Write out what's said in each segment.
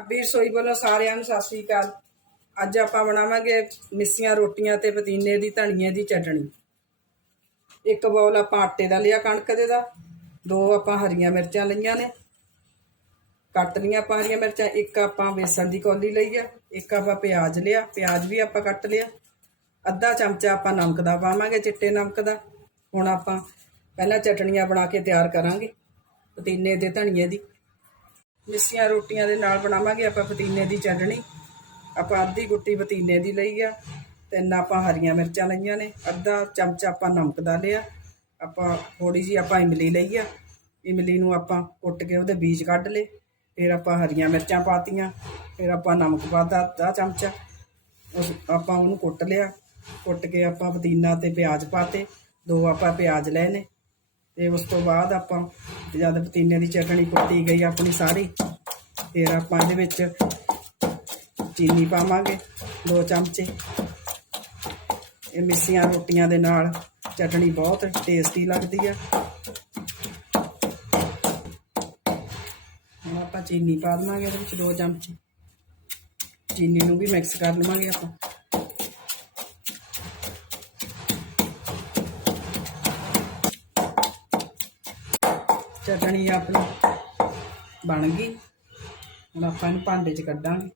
ਅੱਬੀ ਰਸੋਈ ਵੱਲੋਂ ਸਾਰਿਆਂ ਨੂੰ ਸਤਿ ਸ੍ਰੀ ਅਕਾਲ। ਅੱਜ ਆਪਾਂ ਬਣਾਵਾਂਗੇ ਮਿੱਸੀਆਂ ਰੋਟੀਆਂ ਤੇ ਪਤੀਨੇ ਦੀ, ਧਨੀਏ ਦੀ ਚਟਣੀ। ਇੱਕ ਬੌਲ ਆਪਾਂ ਆਟੇ ਦਾ ਲਿਆ ਕਣਕ ਦੇ ਦਾ, ਦੋ ਆਪਾਂ ਹਰੀਆਂ ਮਿਰਚਾਂ ਲਈਆਂ ਨੇ। ਕੱਟ ਲੀਆਂ ਆਪਾਂ ਹਰੀਆਂ ਮਿਰਚਾਂ, ਇੱਕ ਆਪਾਂ ਬੇਸਣ ਦੀ ਕੌਲੀ ਲਈ ਆ, ਇੱਕ ਆਪਾਂ ਪਿਆਜ਼ ਲਿਆ, ਪਿਆਜ਼ ਵੀ ਆਪਾਂ ਕੱਟ ਲਿਆ। ਅੱਧਾ ਚਮਚਾ ਆਪਾਂ ਨਮਕ ਦਾ ਪਾਵਾਂਗੇ, ਚਿੱਟੇ ਨਮਕ ਦਾ। ਹੁਣ ਆਪਾਂ ਪਹਿਲਾਂ ਚਟਣੀਆਂ ਬਣਾ ਕੇ ਤਿਆਰ ਕਰਾਂਗੇ, ਪਤੀਨੇ ਦੇ, ਧਨੀਏ ਦੀ। ਮਿੱਸੀਆਂ ਰੋਟੀਆਂ ਦੇ ਨਾਲ ਬਣਾਵਾਂਗੇ ਆਪਾਂ ਪਤੀਨੇ ਦੀ ਚਟਣੀ ਆਪਾਂ ਅੱਧੀ ਗੁੱਟੀ ਪਤੀਨੇ ਦੀ ਲਈ ਆ, ਤਿੰਨ ਆਪਾਂ ਹਰੀਆਂ ਮਿਰਚਾਂ ਲਈਆਂ ਨੇ, ਅੱਧਾ ਚਮਚਾ ਆਪਾਂ ਨਮਕ ਦਾ ਲਿਆ। ਆਪਾਂ ਥੋੜੀ ਜੀ ਆਪਾਂ ਇਮਲੀ ਲਈ ਆ। ਇਮਲੀ ਨੂੰ ਆਪਾਂ ਕੁੱਟ ਕੇ ਉਹਦੇ ਬੀਜ ਕੱਢ ਲਏ, ਫਿਰ ਆਪਾਂ ਹਰੀਆਂ ਮਿਰਚਾਂ ਪਾਤੀਆਂ, ਫਿਰ ਆਪਾਂ ਨਮਕ ਪਾਤਾ ਅੱਧਾ ਚਮਚਾ। ਉਸ ਆਪਾਂ ਉਹਨੂੰ ਕੁੱਟ ਲਿਆ। ਕੁੱਟ ਕੇ ਆਪਾਂ ਪੁਦੀਨਾ ਤੇ ਪਿਆਜ਼ ਪਾਤੇ, ਦੋ ਆਪਾਂ ਪਿਆਜ਼ ਲਏ ਨੇ। ਤੇ ਉਸ ਤੋਂ ਬਾਅਦ ਆਪਾਂ ਜਦ ਪਤੀਨੇ ਦੀ ਚਟਣੀ ਕੁੱਟੀ ਗਈ ਆਪਣੀ ਸਾਰੀ, ਫਿਰ ਆਪਾਂ ਇਹਦੇ ਵਿੱਚ ਚੀਨੀ ਪਾਵਾਂਗੇ ਦੋ ਚਮਚੇ। ਇਹ ਮਿੱਸੀਆਂ ਰੋਟੀਆਂ ਦੇ ਨਾਲ ਚਟਣੀ ਬਹੁਤ ਟੇਸਟੀ ਲੱਗਦੀ ਆ। ਹੁਣ ਆਪਾਂ ਚੀਨੀ ਪਾ ਦੇਵਾਂਗੇ ਇਹਦੇ ਵਿੱਚ ਦੋ ਚਮਚੇ। ਚੀਨੀ ਨੂੰ ਵੀ ਮਿਕਸ ਕਰ ਲਵਾਂਗੇ ਆਪਾਂ। ਚਟਣੀ ਆਪਣੀ ਬਣ ਗਈ। ਹੁਣ ਆਪਾਂ ਇਹਨੂੰ ਭਾਂਡੇ 'ਚ ਕੱਢਾਂਗੇ।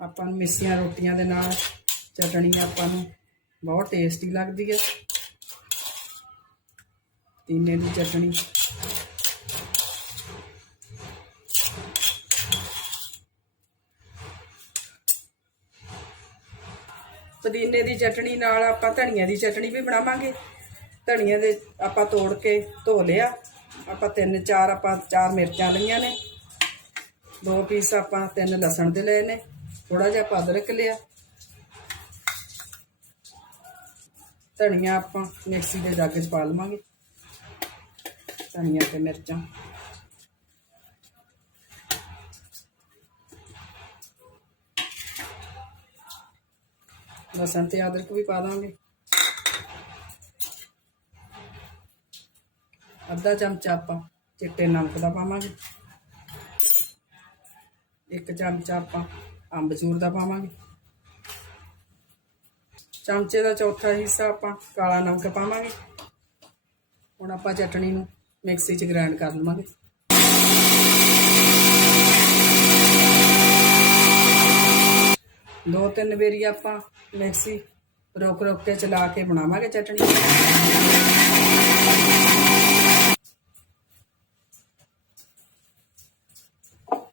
ਆਪਾਂ ਨੂੰ ਮਿੱਸੀਆਂ ਰੋਟੀਆਂ ਦੇ ਨਾਲ ਚਟਣੀ ਆਪਾਂ ਨੂੰ ਬਹੁਤ ਟੇਸਟੀ ਲੱਗਦੀ ਹੈ। ਤੀਨੇ ਦੀ ਚਟਣੀ ਪੁਦੀਨੇ ਦੀ ਚਟਣੀ ਨਾਲ ਆਪਾਂ ਧਨੀਆ ਦੀ ਚਟਣੀ ਵੀ ਬਣਾਵਾਂਗੇ। ਧਨੀਆ ਦੇ ਆਪਾਂ ਤੋੜ ਕੇ ਧੋ ਲਿਆ। ਆਪਾਂ ਤਿੰਨ ਚਾਰ, ਆਪਾਂ ਚਾਰ ਮਿਰਚਾਂ ਲਈਆਂ ਨੇ। ਦੋ ਪੀਸ ਆਪਾਂ ਤਿੰਨ ਲਸਣ ਦੇ ਲਏ ਨੇ। ਥੋੜਾ ਜਿਹਾ ਆਪਾਂ ਅਦਰਕ ਲਿਆ। ਧਨੀਆ ਆਪਾਂ ਮਿਕਸੀ ਦੇ ਜੱਗ 'ਚ ਪਾ ਲਵਾਂਗੇ। ਧਨੀਆ ਤੇ ਮਿਰਚਾਂ। ਲਸਣ ਤੇ ਅਦਰਕ ਵੀ ਪਾ ਦਾਂਗੇ। ਅੱਧਾ ਚਮਚਾ ਆਪਾਂ ਚਿੱਟੇ ਨਮਕ ਦਾ ਪਾਵਾਂਗੇ। ਇੱਕ ਚਮਚਾ ਆਪਾਂ ਅੰਬਚੂਰ ਦਾ ਪਾਵਾਂਗੇ। ਚਮਚੇ ਦਾ ਚੌਥਾ ਹਿੱਸਾ ਆਪਾਂ ਕਾਲਾ ਨਮਕ ਪਾਵਾਂਗੇ। ਹੁਣ ਆਪਾਂ ਚਟਣੀ ਨੂੰ ਮਿਕਸੀ 'ਚ ਗ੍ਰਾਈਂਡ ਕਰ ਲਵਾਂਗੇ। ਦੋ ਤਿੰਨ ਵਾਰੀ ਆਪਾਂ ਮਿਕਸੀ ਰੋਕ ਰੋਕ ਕੇ ਚਲਾ ਕੇ ਬਣਾਵਾਂਗੇ ਚਟਣੀ।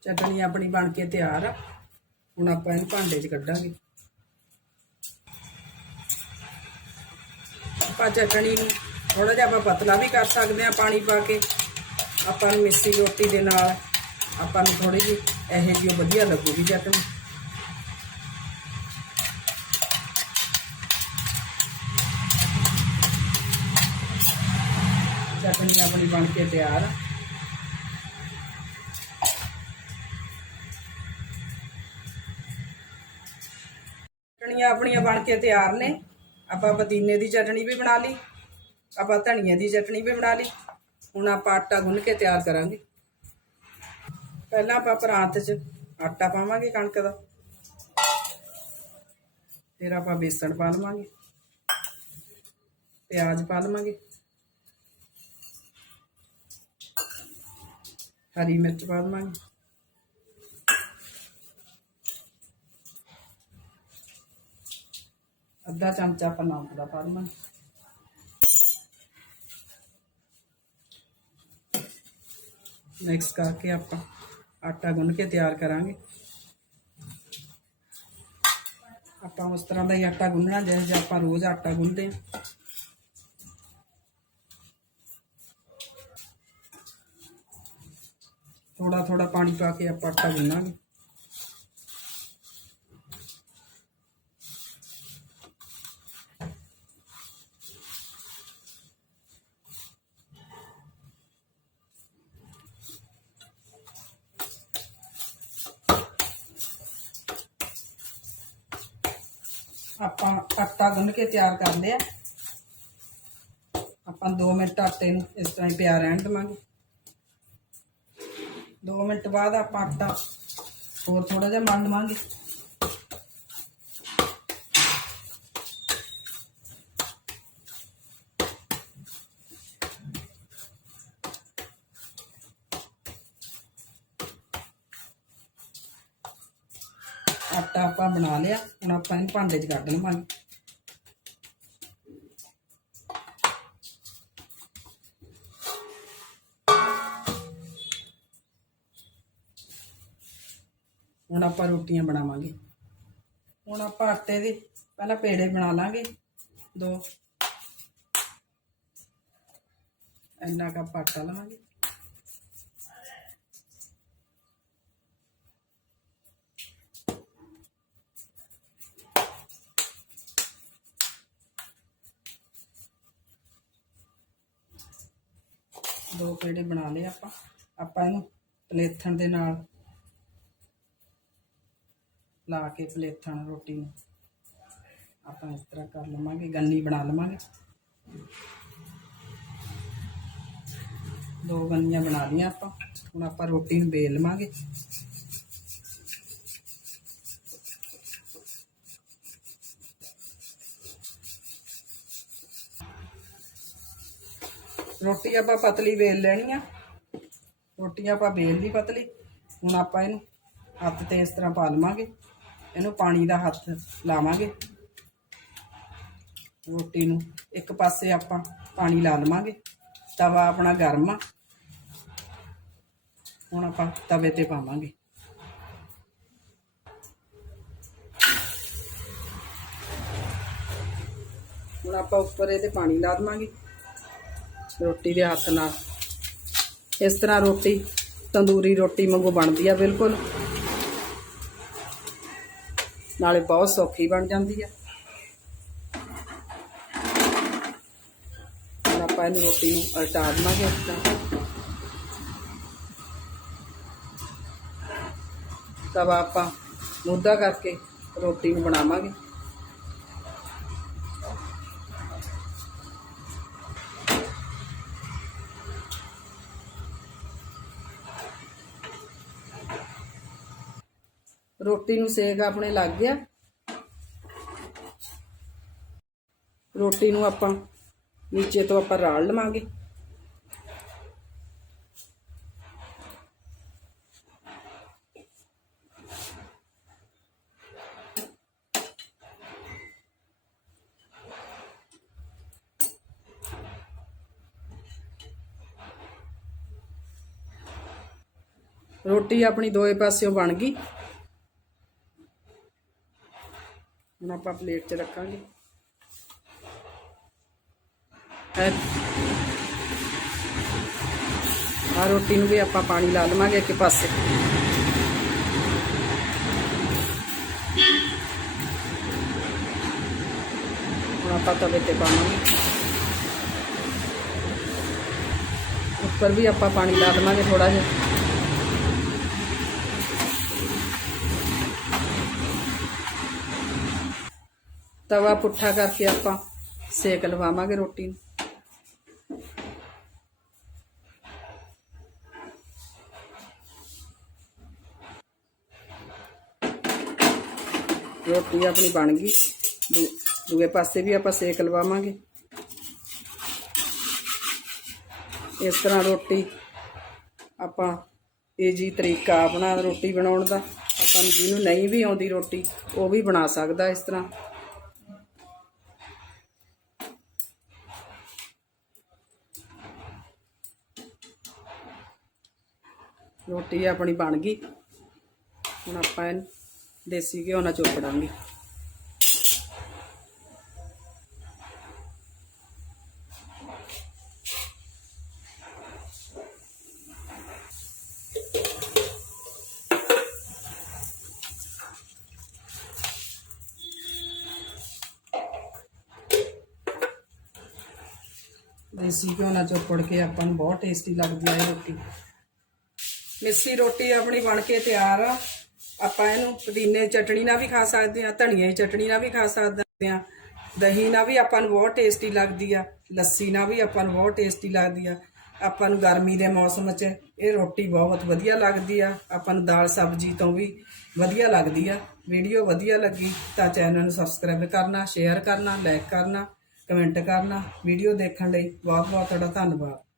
ਚਟਣੀ ਆਪਣੀ ਬਣ ਕੇ ਤਿਆਰ ਆ। ਹੁਣ ਆਪਾਂ ਇਹਨੂੰ ਭਾਂਡੇ 'ਚ ਕੱਢਾਂਗੇ। ਆਪਾਂ ਚਟਣੀ ਨੂੰ ਥੋੜਾ ਜਿਹਾ ਆਪਾਂ ਪਤਲਾ ਵੀ ਕਰ ਸਕਦੇ ਆ ਪਾਣੀ ਪਾ ਕੇ। ਆਪਾਂ ਨੂੰ ਮਿੱਸੀ ਰੋਟੀ ਦੇ ਨਾਲ ਆਪਾਂ ਨੂੰ ਥੋੜੀ ਜਿਹੀ ਇਹੋ ਜਿਹੀ ਵਧੀਆ ਲੱਗੂਗੀ ਚਟਣੀ। ਚਟਣੀ ਆਪਣੀ ਬਣ ਕੇ ਤਿਆਰ। ਚਟਣੀਆਂ ਆਪਣੀਆਂ ਬਣ ਕੇ ਤਿਆਰ ਨੇ। ਆਪਾਂ ਪੁਦੀਨੇ ਦੀ ਚਟਣੀ ਵੀ ਬਣਾ ਲਈ, ਆਪਾਂ ਧਨੀਏ ਦੀ ਚਟਣੀ ਵੀ ਬਣਾ ਲਈ। ਹੁਣ ਆਪਾਂ ਆਟਾ ਗੁੰਨ ਕੇ ਤਿਆਰ ਕਰਾਂਗੇ। ਪਹਿਲਾਂ ਆਪਾਂ ਪਰਾਤ 'ਚ ਆਟਾ ਪਾਵਾਂਗੇ ਕਣਕ ਦਾ। ਫਿਰ ਆਪਾਂ ਬੇਸਣ ਪਾ ਲਵਾਂਗੇ, ਪਿਆਜ਼ ਪਾ ਲਵਾਂਗੇ। ਹਰੀ ਮਿਰਚ ਪਾ ਲਵਾਂਗੇ ਅੱਧਾ ਚਮਚਾ ਆਪਾਂ ਨਮਕ ਦਾ ਪਾ ਲਵਾਂਗੇ ਮਿਕਸ ਕਰਕੇ ਆਪਾਂ ਆਟਾ ਗੁੰਨ ਕੇ ਤਿਆਰ ਕਰਾਂਗੇ ਆਪਾਂ ਉਸ ਤਰ੍ਹਾਂ ਦਾ ਹੀ ਆਟਾ ਗੁੰਨਣਾ ਜਿਵੇਂ ਜਿਹਾ ਆਪਾਂ ਰੋਜ਼ ਆਟਾ ਗੁੰਨਦੇ ਹਾਂ ਥੋੜਾ ਥੋੜਾ ਪਾਣੀ ਪਾ ਕੇ ਆਪਾਂ ਆਟਾ ਗੁੰਨਾਂਗੇ ਆਪਾਂ ਆਟਾ ਗੁੰਨ ਕੇ ਤਿਆਰ ਕਰ ਲਿਆ ਆਪਾਂ 2 ਮਿੰਟ ਆਟੇ ਨੂੰ ਇਸ ਤਰ੍ਹਾਂ ਹੀ ਪਿਆ ਰਹਿਣ ਦੇਵਾਂਗੇ 2 ਮਿੰਟ ਬਾਅਦ ਆਪਾਂ ਆਟਾ ਹੋਰ ਥੋੜਾ ਜਿਹਾ ਮਲ ਲਵਾਂਗੇ ਆਟਾ ਆਪਾਂ ਬਣਾ ਲਿਆ, ਹੁਣ ਆਪਾਂ ਇਹਨੂੰ ਭਾਂਡੇ 'ਚ ਕੱਢ ਲਵਾਂਗੇ। ਹੁਣ ਆਪਾਂ ਰੋਟੀਆਂ ਬਣਾਵਾਂਗੇ। ਹੁਣ ਆਪਾਂ ਆਟੇ ਦੇ ਪਹਿਲਾਂ ਪੇੜੇ ਬਣਾ ਲਾਂਗੇ। ਦੋ। ਇੰਨਾ ਕੱਪ ਆਟਾ ਲਵਾਂਗੇ। ਦੋ ਪੇੜੇ ਬਣਾ ਲਏ ਆਪਾਂ। ਆਪਾਂ ਇਹਨੂੰ ਪਲੇਥਣ ਦੇ ਨਾਲ ਲਾ ਕੇ ਪਲੇਥਣ ਰੋਟੀ ਨੂੰ। ਆਪਾਂ ਇਸ ਤਰ੍ਹਾਂ ਕਰ ਲਵਾਂਗੇ, ਗੰਨੀ ਬਣਾ ਲਵਾਂਗੇ। ਦੋ ਗੰਨੀਆਂ ਬਣਾ ਲਈਆਂ ਆਪਾਂ। ਹੁਣ ਆਪਾਂ ਰੋਟੀ ਨੂੰ ਵੇਲ ਲਵਾਂਗੇ। ਰੋਟੀ ਆਪਾਂ ਪਤਲੀ ਵੇਲ ਲੈਣੀ ਆ। ਰੋਟੀ ਆਪਾਂ ਵੇਲ ਲਈ ਪਤਲੀ। ਹੁਣ ਆਪਾਂ ਇਹਨੂੰ ਹੱਥ ਤੇ ਇਸ ਤਰ੍ਹਾਂ ਪਾ ਲਵਾਂਗੇ। ਇਹਨੂੰ ਪਾਣੀ ਦਾ ਹੱਥ ਲਾਵਾਂਗੇ। ਰੋਟੀ ਨੂੰ ਇੱਕ ਪਾਸੇ ਆਪਾਂ ਪਾਣੀ ਲਾ ਲਵਾਂਗੇ। ਤਵਾ ਆਪਣਾ ਗਰਮ ਆ। ਹੁਣ ਆਪਾਂ ਤਵੇ ਤੇ ਪਾਵਾਂਗੇ। ਹੁਣ ਆਪਾਂ ਉੱਪਰ ਇਹਦੇ ਪਾਣੀ ਲਾ ਦੇਵਾਂਗੇ। ਰੋਟੀ ਦੇ ਹੱਥ ਨਾਲ। ਇਸ ਤਰ੍ਹਾਂ ਰੋਟੀ, ਤੰਦੂਰੀ ਰੋਟੀ ਵਾਂਗੂ ਬਣਦੀ ਆ ਬਿਲਕੁਲ। ਨਾਲੇ ਬਹੁਤ ਸੌਖੀ ਬਣ ਜਾਂਦੀ ਆ। ਹੁਣ ਆਪਾਂ ਇਹਨੂੰ ਰੋਟੀ ਨੂੰ ਉਲਟਾ ਦੇਵਾਂਗੇ ਇਸ ਤਰ੍ਹਾਂ। ਤਵਾ ਆਪਾਂ ਮੁੱਦਾ ਕਰਕੇ ਰੋਟੀ ਨੂੰ ਬਣਾਵਾਂਗੇ। ਰੋਟੀ ਨੂੰ ਸੇਕ ਆਪਣੇ ਲੱਗ ਗਿਆ। ਰੋਟੀ ਨੂੰ ਆਪਾਂ ਨੀਚੇ ਤੋਂ ਆਪਾਂ ਰਾਲ ਲਵਾਂਗੇ। ਰੋਟੀ ਆਪਣੀ ਦੋਏ ਪਾਸਿਓਂ ਬਣ ਗਈ। ਹੁਣ ਆਪਾਂ ਪਲੇਟ 'ਚ ਰੱਖਾਂਗੇ। ਆ ਰੋਟੀ ਨੂੰ ਵੀ ਆਪਾਂ ਪਾਣੀ ਲਾ ਲਵਾਂਗੇ ਇੱਕ ਪਾਸੇ। ਹੁਣ ਆਪਾਂ ਤਵੇ ਤੇ ਪਾਵਾਂਗੇ। ਉੱਪਰ ਵੀ ਆਪਾਂ ਪਾਣੀ ਲਾ ਦੇਵਾਂਗੇ ਥੋੜਾ ਜਿਹਾ। ਤਵਾ ਪੁੱਠਾ ਕਰਕੇ ਆਪਾਂ ਸੇਕ ਲਵਾਵਾਂਗੇ ਰੋਟੀ ਨੂੰ। ਰੋਟੀ ਆਪਣੀ ਬਣ ਗਈ। ਦੂਏ ਪਾਸੇ ਵੀ ਆਪਾਂ ਸੇਕ ਲਵਾਵਾਂਗੇ। ਇਸ ਤਰ੍ਹਾਂ ਰੋਟੀ ਆਪਾਂ ਇਹ ਜੀ ਤਰੀਕਾ ਆਪਣਾ ਰੋਟੀ ਬਣਾਉਣ ਦਾ। ਆਪਾਂ ਨੂੰ ਜਿਹਨੂੰ ਨਹੀਂ ਵੀ ਆਉਂਦੀ ਰੋਟੀ, ਉਹ ਵੀ ਬਣਾ ਸਕਦਾ ਇਸ ਤਰ੍ਹਾਂ। ਰੋਟੀ ਆਪਣੀ ਬਣ ਗਈ ਹੁਣ ਆਪਾਂ ਇਹਨੂੰ ਦੇਸੀ ਘਿਓ ਨਾਲ ਚੋਪੜਾਂਗੇ ਦੇਸੀ ਘਿਓ ਨਾਲ ਚੋਪੜ ਕੇ ਆਪਾਂ ਨੂੰ ਬਹੁਤ ਟੇਸਟੀ ਲੱਗਦੀ ਆ ਇਹ ਰੋਟੀ ਮਿੱਸੀ ਰੋਟੀ ਆਪਣੀ ਬਣ ਕੇ ਤਿਆਰ ਆ। ਆਪਾਂ ਇਹਨੂੰ ਪੁਦੀਨੇ ਦੀ ਚਟਣੀ ਨਾਲ ਵੀ ਖਾ ਸਕਦੇ ਆ ਧਨੀਏ ਦੀ ਚਟਣੀ ਨਾਲ ਵੀ ਖਾ ਸਕਦੇ ਹਾਂ। ਆ ਦਹੀਂ ਨਾਲ ਵੀ ਆਪਾਂ ਨੂੰ ਬਹੁਤ ਟੇਸਟੀ ਲੱਗਦੀ ਆ, ਲੱਸੀ ਨਾਲ ਵੀ ਆਪਾਂ ਨੂੰ ਬਹੁਤ ਟੇਸਟੀ ਲੱਗਦੀ ਆ। ਆਪਾਂ ਨੂੰ ਗਰਮੀ ਦੇ ਮੌਸਮ 'ਚ ਇਹ ਰੋਟੀ ਬਹੁਤ ਵਧੀਆ ਲੱਗਦੀ ਆ। ਆਪਾਂ ਨੂੰ ਦਾਲ ਸਬਜ਼ੀ ਤੋਂ ਵੀ ਵਧੀਆ ਲੱਗਦੀ ਆ। ਵੀਡੀਓ ਵਧੀਆ ਲੱਗੀ ਤਾਂ ਚੈਨਲ ਨੂੰ ਸਬਸਕ੍ਰਾਈਬ ਕਰਨਾ, ਸ਼ੇਅਰ ਕਰਨਾ ਲਾਈਕ ਕਰਨਾ, ਕਮੈਂਟ ਕਰਨਾ। ਵੀਡੀਓ ਦੇਖਣ ਲਈ ਬਹੁਤ ਬਹੁਤ ਤੁਹਾਡਾ ਧੰਨਵਾਦ।